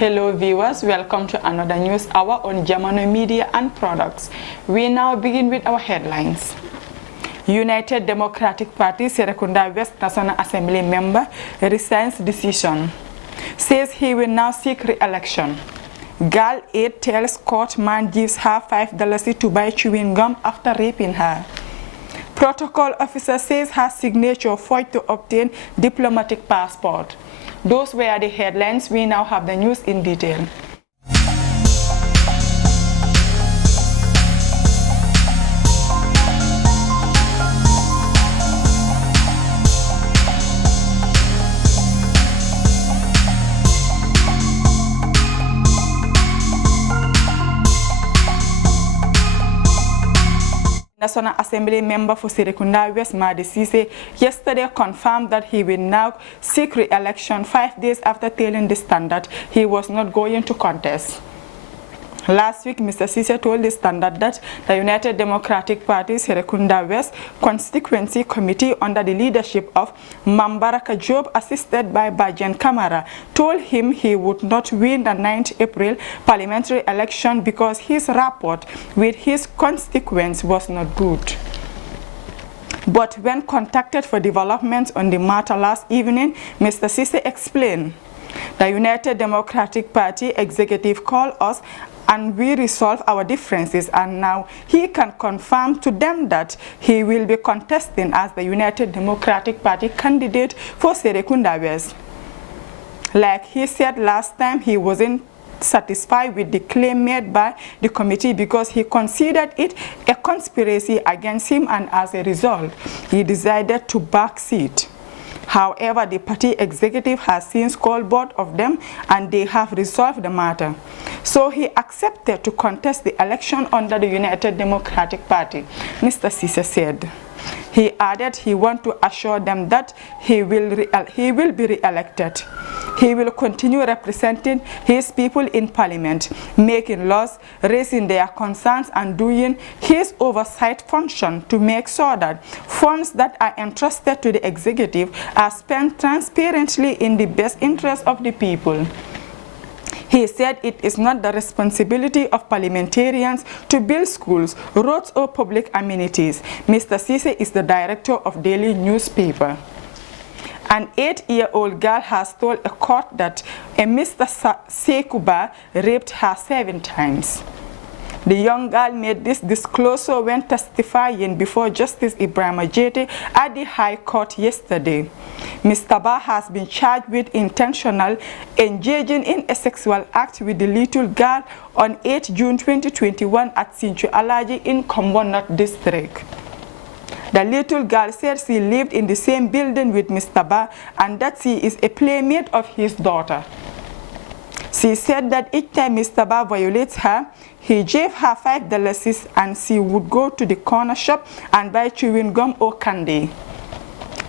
Hello viewers, welcome to another news hour on Jamano Media and Products. We now begin with our headlines. United Democratic Party Serekunda West National Assembly member resigns decision. Says he will now seek re-election. Girl 8 tells court man gives her $5 to buy chewing gum after raping her. Protocol officer says her signature fought to obtain diplomatic passport. Those were the headlines. We now have the news in detail. National Assembly member for Serekunda West Madi Sise yesterday confirmed that he will now seek re-election 5 days after telling the Standard he was not going to contest. Last week, Mr. Sise told the Standard that the United Democratic Party Serekunda West Constituency Committee under the leadership of Mambaraka Job, assisted by Bajan Kamara, told him he would not win the 9th April parliamentary election because his rapport with his constituents was not good. But when contacted for developments on the matter last evening, Mr. Sise explained, "The United Democratic Party executive called us and we resolve our differences, and now he can confirm to them that he will be contesting as the United Democratic Party candidate for Serekunda West. Like he said last time, he wasn't satisfied with the claim made by the committee because he considered it a conspiracy against him, and as a result, he decided to backseat. However, the party executive has since called both of them and they have resolved the matter. So he accepted to contest the election under the United Democratic Party," Mr. Sise said. He added he wants to assure them that he will be re-elected. He will continue representing his people in parliament, making laws, raising their concerns, and doing his oversight function to make sure that funds that are entrusted to the executive are spent transparently in the best interest of the people. He said it is not the responsibility of parliamentarians to build schools, roads, or public amenities. Mr. Sise is the director of daily newspaper. An 8-year-old girl has told a court that a Mr. Sekuba raped her 7 times. The young girl made this disclosure when testifying before Justice Ibrahim Ajete at the High Court yesterday. Mr. Ba has been charged with intentional engaging in a sexual act with the little girl on 8 June 2021 at Sinchu Alaji in Kombonat district. The little girl said she lived in the same building with Mr. Ba and that she is a playmate of his daughter. She said that each time Mr. Ba violates her, he gave her $5 and she would go to the corner shop and buy chewing gum or candy.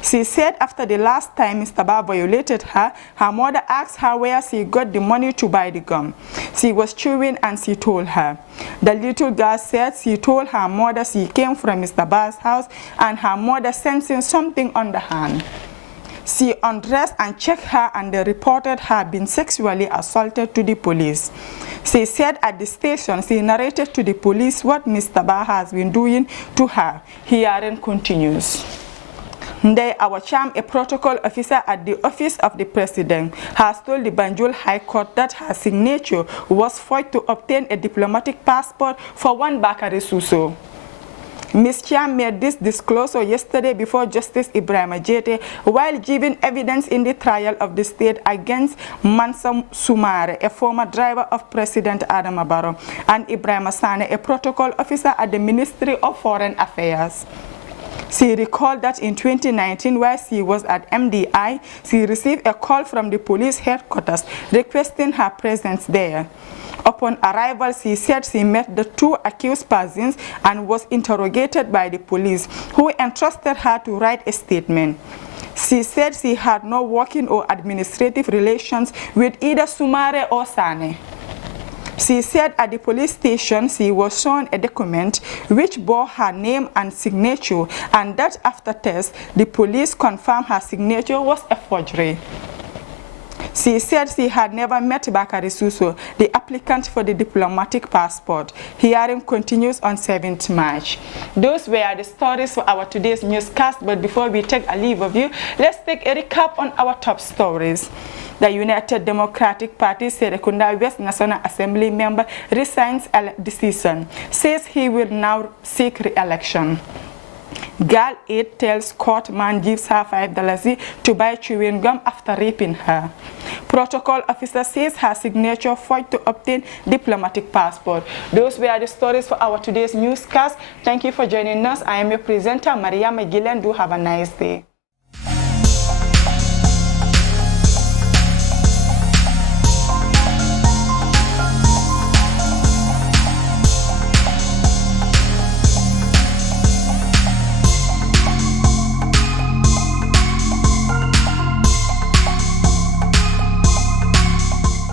She said after the last time Mr. Ba violated her, her mother asked her where she got the money to buy the gum. She was chewing and she told her. The little girl said she told her mother she came from Mr. Ba's house and her mother sensing something on the hand. She undressed and checked her and they reported her being sexually assaulted to the police. She said at the station she narrated to the police what Mr. Ba has been doing to her. Hearing continues. Nde Awacham, a protocol officer at the office of the president, has told the Banjul High Court that her signature was forged to obtain a diplomatic passport for one Bakari Suso. Ms. Cham made this disclosure yesterday before Justice Ibrahim Ajete while giving evidence in the trial of the state against Mansa Sumare, a former driver of President Adama Barrow, and Ibrahim Sane, a protocol officer at the Ministry of Foreign Affairs. She recalled that in 2019, while she was at MDI, she received a call from the police headquarters requesting her presence there. Upon arrival, she said she met the 2 accused persons and was interrogated by the police, who entrusted her to write a statement. She said she had no working or administrative relations with either Sumare or Sane. She said at the police station she was shown a document which bore her name and signature, and that after test, the police confirmed her signature was a forgery. She said she had never met Bakari Suso, the applicant for the diplomatic passport. Hearing continues on 7th March. Those were the stories for our today's newscast, but before we take a leave of you, let's take a recap on our top stories. The United Democratic Party Serekunda West National Assembly member resigns a decision, says he will now seek re-election. Girl 8 tells court man gives her $5 to buy chewing gum after raping her. Protocol officer says her signature forged to obtain diplomatic passport. Those were the stories for our today's newscast. Thank you for joining us. I am your presenter, Maria McGillen. Do have a nice day.